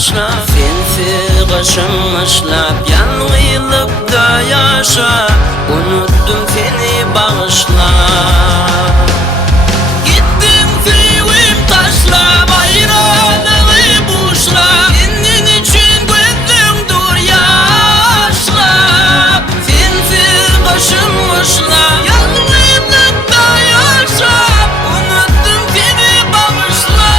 yaşla, sensiz kaşınmışlap yalnızlıkta yaşa. Unuttum seni bağışla. Gittin sevim taşlap ayrılığı boşlap, senin için gözüm dur yaşlap. Sensiz kaşınmışlap yalnızlıkta yaşa. Unuttum seni bağışla.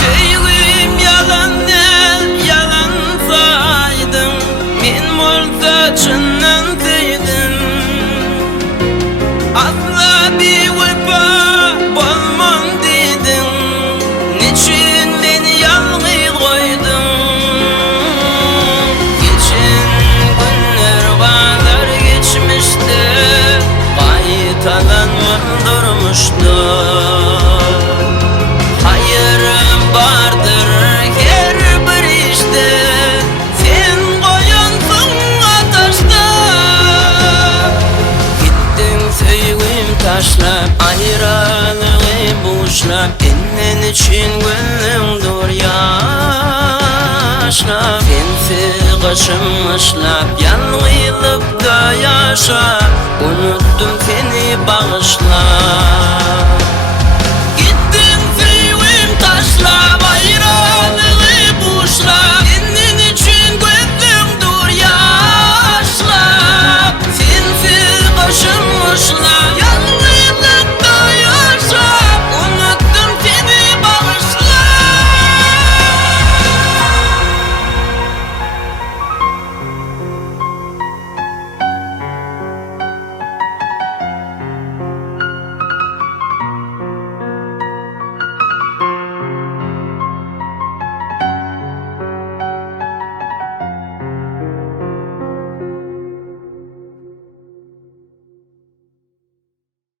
Sevgilim yalan el, yalan saydın, men bolsa çından sevdim. Asla bir vefa bolmam dedin, niçin beni yalnız koydun? Geçen günler kadar geçmişti, kaytadan durmuştu. Hayırım vardır her bir işte, sen koyansın ateşte. Gittin sevgim taşlap ayrılığı boşlap, senin için gönlüm dur yaşla. Sensiz kaşınmışlap yalnızlıkta yaşa. Unuttum seni bağışla.